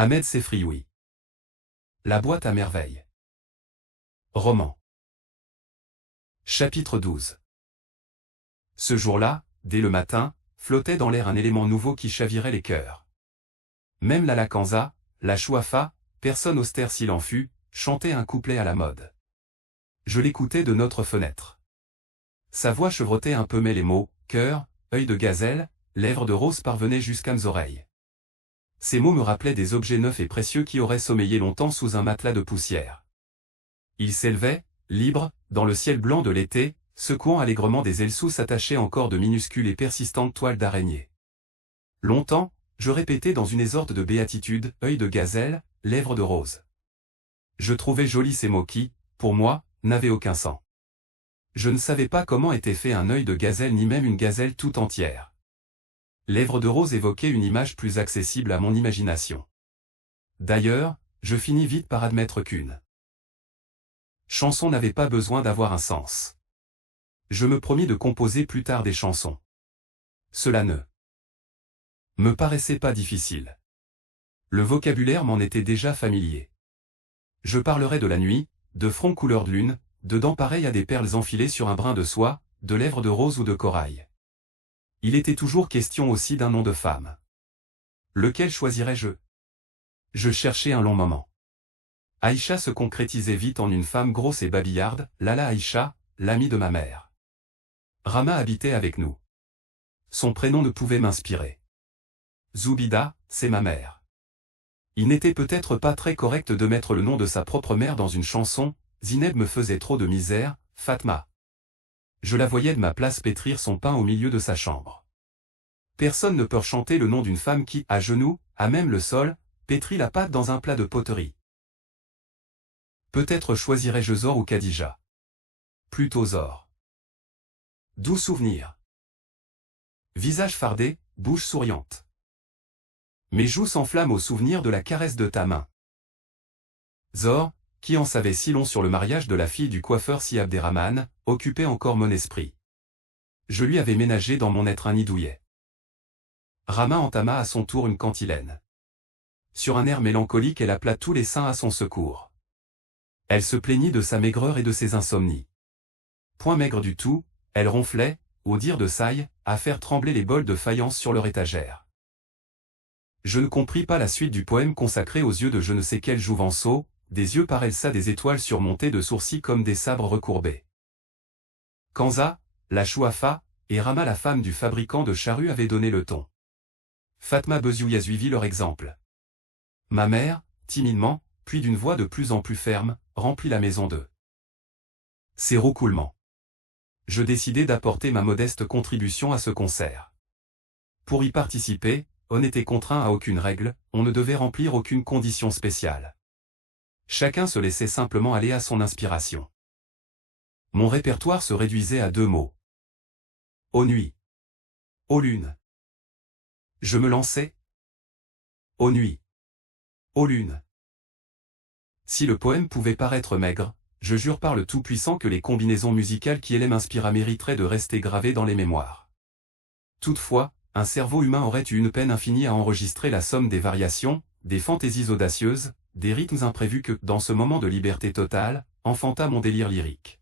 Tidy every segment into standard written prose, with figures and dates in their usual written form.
Ahmed Sefrioui. La boîte à merveilles. Roman. Chapitre 12. Ce jour-là, dès le matin, flottait dans l'air un élément nouveau qui chavirait les cœurs. Même la Lakanza, la Chouafa, personne austère s'il en fut, chantait un couplet à la mode. Je l'écoutais de notre fenêtre. Sa voix chevrotait un peu mais les mots, cœur, œil de gazelle, lèvres de rose parvenaient jusqu'à mes oreilles. Ces mots me rappelaient des objets neufs et précieux qui auraient sommeillé longtemps sous un matelas de poussière. Ils s'élevaient, libres, dans le ciel blanc de l'été, secouant allègrement des ailes sous attachées encore de minuscules et persistantes toiles d'araignée. Longtemps, je répétais dans une exorde de béatitude, œil de gazelle, lèvres de rose. Je trouvais jolis ces mots qui, pour moi, n'avaient aucun sens. Je ne savais pas comment était fait un œil de gazelle ni même une gazelle tout entière. Lèvres de rose évoquaient une image plus accessible à mon imagination. D'ailleurs, je finis vite par admettre qu'une chanson n'avait pas besoin d'avoir un sens. Je me promis de composer plus tard des chansons. Cela ne me paraissait pas difficile. Le vocabulaire m'en était déjà familier. Je parlerais de la nuit, de front couleur de lune, de dents pareilles à des perles enfilées sur un brin de soie, de lèvres de rose ou de corail. Il était toujours question aussi d'un nom de femme. Lequel choisirais-je? Je cherchais un long moment. Aïcha se concrétisait vite en une femme grosse et babillarde, Lala Aïcha, l'amie de ma mère. Rama habitait avec nous. Son prénom ne pouvait m'inspirer. Zoubida, c'est ma mère. Il n'était peut-être pas très correct de mettre le nom de sa propre mère dans une chanson, Zineb me faisait trop de misère, Fatma. Je la voyais de ma place pétrir son pain au milieu de sa chambre. Personne ne peut chanter le nom d'une femme qui, à genoux, à même le sol, pétrit la pâte dans un plat de poterie. Peut-être choisirais-je Zor ou Khadija. Plutôt Zor. Doux souvenir. Visage fardé, bouche souriante. Mes joues s'enflamment au souvenir de la caresse de ta main. Zor, qui en savait si long sur le mariage de la fille du coiffeur Si Abderrahman, occupait encore mon esprit. Je lui avais ménagé dans mon être un nid douillet. Rama entama à son tour une cantilène. Sur un air mélancolique elle appela tous les saints à son secours. Elle se plaignit de sa maigreur et de ses insomnies. Point maigre du tout, elle ronflait, au dire de Saï, à faire trembler les bols de faïence sur leur étagère. Je ne compris pas la suite du poème consacré aux yeux de je ne sais quel jouvenceau, des yeux par Elsa des étoiles surmontées de sourcils comme des sabres recourbés. Kanza, la Chouafa, et Rama la femme du fabricant de charrues avaient donné le ton. Fatma Bezouya suivit leur exemple. Ma mère, timidement, puis d'une voix de plus en plus ferme, remplit la maison de ses roucoulements. Je décidai d'apporter ma modeste contribution à ce concert. Pour y participer, on n'était contraint à aucune règle, on ne devait remplir aucune condition spéciale. Chacun se laissait simplement aller à son inspiration. Mon répertoire se réduisait à 2 mots. Aux nuits. Aux lunes. Je me lançais. Aux nuits. Aux lunes. Si le poème pouvait paraître maigre, je jure par le Tout-Puissant que les combinaisons musicales qui allaient m'inspirer mériteraient de rester gravées dans les mémoires. Toutefois, un cerveau humain aurait eu une peine infinie à enregistrer la somme des variations, des fantaisies audacieuses, des rythmes imprévus que, dans ce moment de liberté totale, enfanta mon délire lyrique.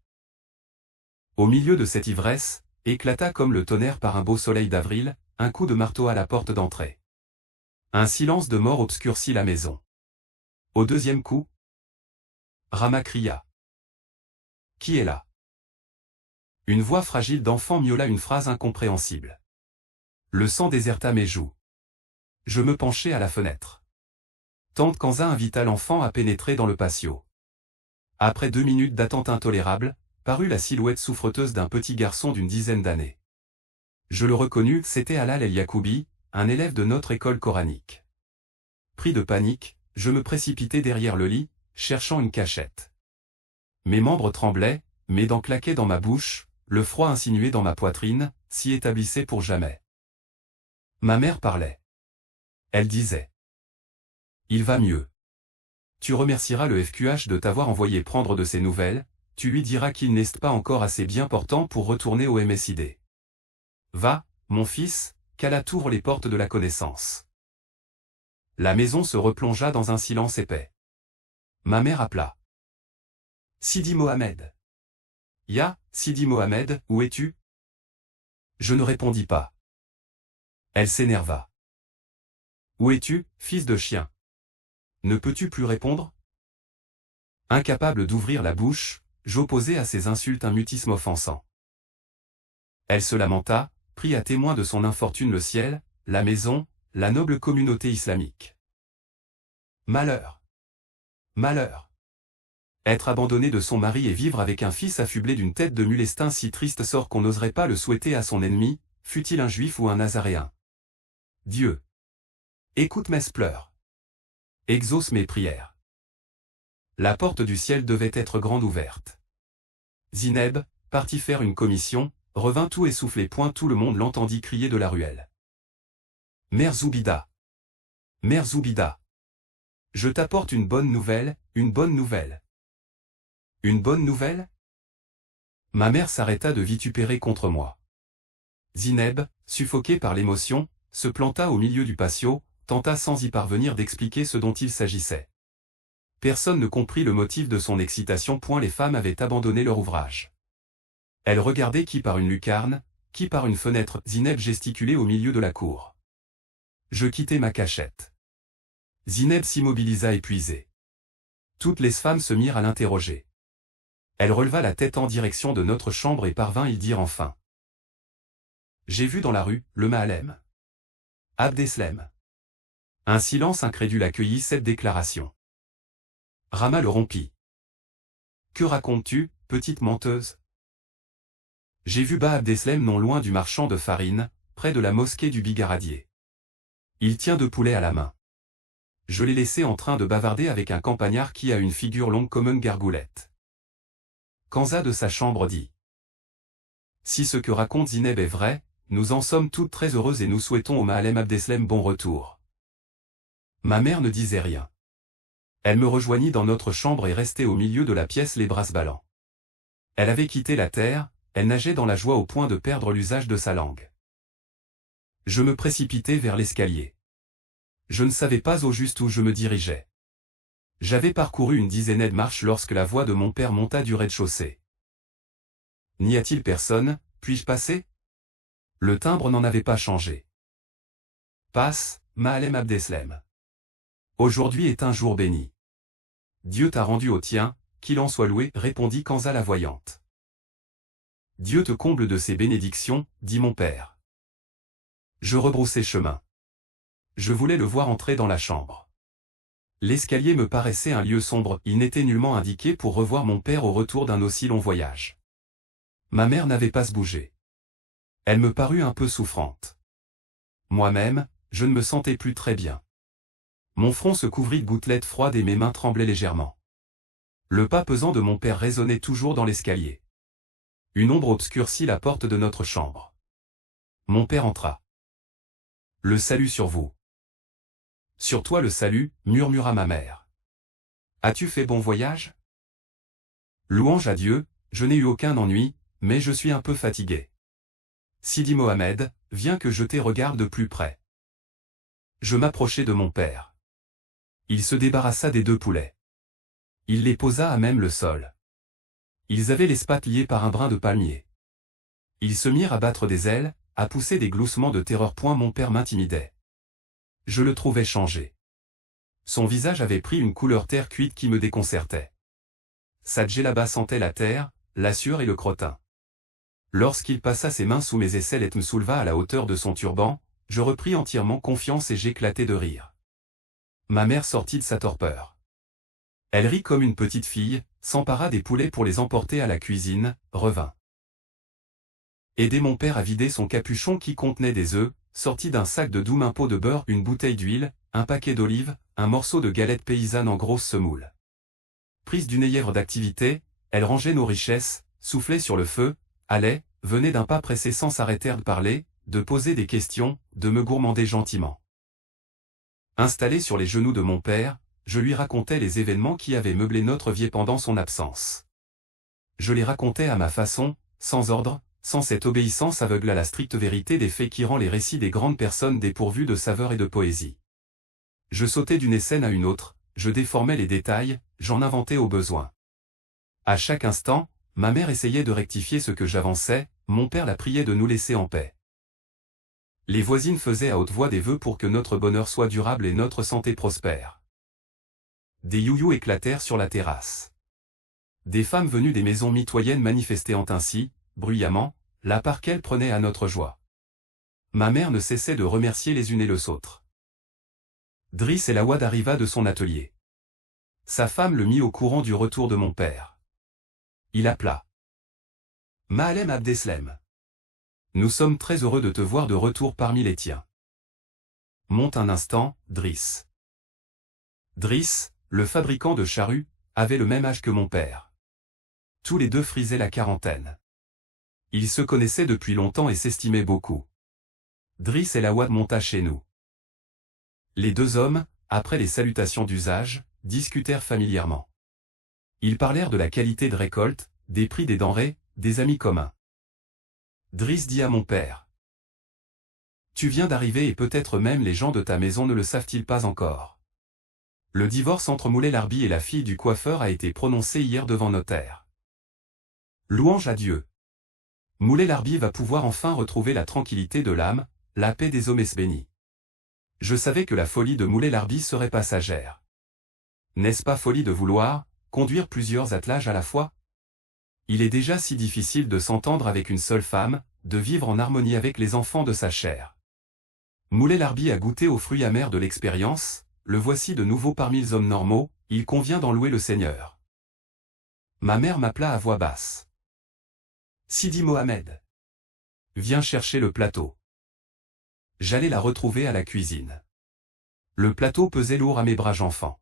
Au milieu de cette ivresse, éclata comme le tonnerre par un beau soleil d'avril, un coup de marteau à la porte d'entrée. Un silence de mort obscurcit la maison. Au deuxième coup, Rama cria. Qui est là? Une voix fragile d'enfant miaula une phrase incompréhensible. Le sang déserta mes joues. Je me penchai à la fenêtre. Tante Kanza invita l'enfant à pénétrer dans le patio. Après 2 minutes d'attente intolérable, parut la silhouette souffreteuse d'un petit garçon d'une dizaine d'années. Je le reconnus, c'était Halal El Yacoubi, un élève de notre école coranique. Pris de panique, je me précipitai derrière le lit, cherchant une cachette. Mes membres tremblaient, mes dents claquaient dans ma bouche, le froid insinué dans ma poitrine, s'y établissait pour jamais. Ma mère parlait. Elle disait. Il va mieux. Tu remercieras le FQH de t'avoir envoyé prendre de ses nouvelles, tu lui diras qu'il n'est pas encore assez bien portant pour retourner au MSID. Va, mon fils, qu'Allah t'ouvre les portes de la connaissance. La maison se replongea dans un silence épais. Ma mère appela. Sidi Mohamed. Ya, Sidi Mohamed, où es-tu? Je ne répondis pas. Elle s'énerva. Où es-tu, fils de chien? Ne peux-tu plus répondre? Incapable d'ouvrir la bouche, j'opposai à ces insultes un mutisme offensant. Elle se lamenta, prit à témoin de son infortune le ciel, la maison, la noble communauté islamique. Malheur! Malheur! Être abandonné de son mari et vivre avec un fils affublé d'une tête de mulestin, si triste sort qu'on n'oserait pas le souhaiter à son ennemi, fût-il un juif ou un nazaréen. Dieu! Écoute mes pleurs. Exauce mes prières. La porte du ciel devait être grande ouverte. Zineb, partit faire une commission, revint tout essoufflé, point tout le monde l'entendit crier de la ruelle. Mère Zoubida! Mère Zoubida! Je t'apporte une bonne nouvelle, une bonne nouvelle. Une bonne nouvelle? Ma mère s'arrêta de vitupérer contre moi. Zineb, suffoquée par l'émotion, se planta au milieu du patio, tenta sans y parvenir d'expliquer ce dont il s'agissait. Personne ne comprit le motif de son excitation, point les femmes avaient abandonné leur ouvrage. Elle regardait qui par une lucarne, qui par une fenêtre. Zineb gesticulait au milieu de la cour. Je quittai ma cachette. Zineb s'immobilisa épuisée. Toutes les femmes se mirent à l'interroger. Elle releva la tête en direction de notre chambre et parvint y dire enfin. J'ai vu dans la rue, le Mahalem. Abdeslam. Un silence incrédule accueillit cette déclaration. Rama le rompit. Que racontes-tu, petite menteuse? J'ai vu Ba Abdeslam non loin du marchand de farine, près de la mosquée du Bigaradier. Il tient deux poulets à la main. Je l'ai laissé en train de bavarder avec un campagnard qui a une figure longue comme une gargoulette. Kanza de sa chambre dit. Si ce que raconte Zineb est vrai, nous en sommes toutes très heureuses et nous souhaitons au Mahalem Abdeslam bon retour. Ma mère ne disait rien. Elle me rejoignit dans notre chambre et restait au milieu de la pièce les bras ballants. Elle avait quitté la terre, elle nageait dans la joie au point de perdre l'usage de sa langue. Je me précipitai vers l'escalier. Je ne savais pas au juste où je me dirigeais. J'avais parcouru une dizaine de marches lorsque la voix de mon père monta du rez-de-chaussée. N'y a-t-il personne, puis-je passer? Le timbre n'en avait pas changé. Passe, Mahalem Abdeslam. Aujourd'hui est un jour béni. Dieu t'a rendu au tien, qu'il en soit loué, répondit Kanza la voyante. Dieu te comble de ses bénédictions, dit mon père. Je rebroussai chemin. Je voulais le voir entrer dans la chambre. L'escalier me paraissait un lieu sombre, il n'était nullement indiqué pour revoir mon père au retour d'un aussi long voyage. Ma mère n'avait pas bougé. Elle me parut un peu souffrante. Moi-même, je ne me sentais plus très bien. Mon front se couvrit de gouttelettes froides et mes mains tremblaient légèrement. Le pas pesant de mon père résonnait toujours dans l'escalier. Une ombre obscurcit la porte de notre chambre. Mon père entra. Le salut sur vous. Sur toi le salut, murmura ma mère. As-tu fait bon voyage? Louange à Dieu, je n'ai eu aucun ennui, mais je suis un peu fatigué. Sidi Mohamed, viens que je te regarde de plus près. Je m'approchai de mon père. Il se débarrassa des deux poulets. Il les posa à même le sol. Ils avaient les pattes liées par un brin de palmier. Ils se mirent à battre des ailes, à pousser des gloussements de terreur. Mon père m'intimidait. Je le trouvais changé. Son visage avait pris une couleur terre cuite qui me déconcertait. Sa djellaba sentait la terre, la sueur et le crottin. Lorsqu'il passa ses mains sous mes aisselles et me souleva à la hauteur de son turban, je repris entièrement confiance et j'éclatai de rire. Ma mère sortit de sa torpeur. Elle rit comme une petite fille, s'empara des poulets pour les emporter à la cuisine, revint. Aider mon père à vider son capuchon qui contenait des œufs, sortit d'un sac de doux un pot de beurre, une bouteille d'huile, un paquet d'olives, un morceau de galette paysanne en grosse semoule. Prise d'une lièvre d'activité, elle rangeait nos richesses, soufflait sur le feu, allait, venait d'un pas pressé sans s'arrêter de parler, de poser des questions, de me gourmander gentiment. Installé sur les genoux de mon père, je lui racontais les événements qui avaient meublé notre vie pendant son absence. Je les racontais à ma façon, sans ordre, sans cette obéissance aveugle à la stricte vérité des faits qui rend les récits des grandes personnes dépourvus de saveur et de poésie. Je sautais d'une scène à une autre, je déformais les détails, j'en inventais au besoin. À chaque instant, ma mère essayait de rectifier ce que j'avançais, mon père la priait de nous laisser en paix. Les voisines faisaient à haute voix des vœux pour que notre bonheur soit durable et notre santé prospère. Des you-you éclatèrent sur la terrasse. Des femmes venues des maisons mitoyennes manifestaient ainsi, bruyamment, la part qu'elles prenaient à notre joie. Ma mère ne cessait de remercier les unes et les autres. Driss El Awad arriva de son atelier. Sa femme le mit au courant du retour de mon père. Il appela. Mahalem Abdeslem. Nous sommes très heureux de te voir de retour parmi les tiens. Monte un instant, Driss. Driss, le fabricant de charrues, avait le même âge que mon père. Tous les deux frisaient la quarantaine. Ils se connaissaient depuis longtemps et s'estimaient beaucoup. Driss El Awad monta chez nous. Les deux hommes, après les salutations d'usage, discutèrent familièrement. Ils parlèrent de la qualité de récolte, des prix des denrées, des amis communs. Driss dit à mon père. Tu viens d'arriver et peut-être même les gens de ta maison ne le savent-ils pas encore. Le divorce entre Moulay Larbi et la fille du coiffeur a été prononcé hier devant notaire. Louange à Dieu. Moulay Larbi va pouvoir enfin retrouver la tranquillité de l'âme, la paix des hommes bénis. Je savais que la folie de Moulay Larbi serait passagère. N'est-ce pas folie de vouloir conduire plusieurs attelages à la fois? Il est déjà si difficile de s'entendre avec une seule femme, de vivre en harmonie avec les enfants de sa chair. Moulay Larbi a goûté aux fruits amers de l'expérience, le voici de nouveau parmi les hommes normaux, il convient d'en louer le Seigneur. Ma mère m'appela à voix basse. Sidi Mohamed. Viens chercher le plateau. J'allais la retrouver à la cuisine. Le plateau pesait lourd à mes bras enfants.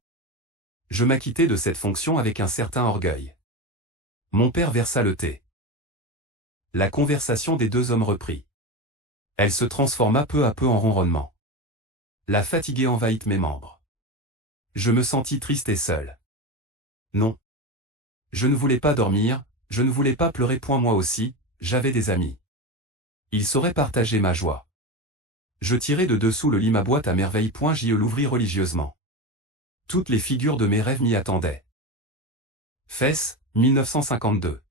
Je m'acquittai de cette fonction avec un certain orgueil. Mon père versa le thé. La conversation des deux hommes reprit. Elle se transforma peu à peu en ronronnement. La fatigue envahit mes membres. Je me sentis triste et seul. Non. Je ne voulais pas dormir, je ne voulais pas pleurer point moi aussi, j'avais des amis. Ils sauraient partager ma joie. Je tirai de dessous le lit ma boîte à merveille. J'y l'ouvris religieusement. Toutes les figures de mes rêves m'y attendaient. Fès, 1952.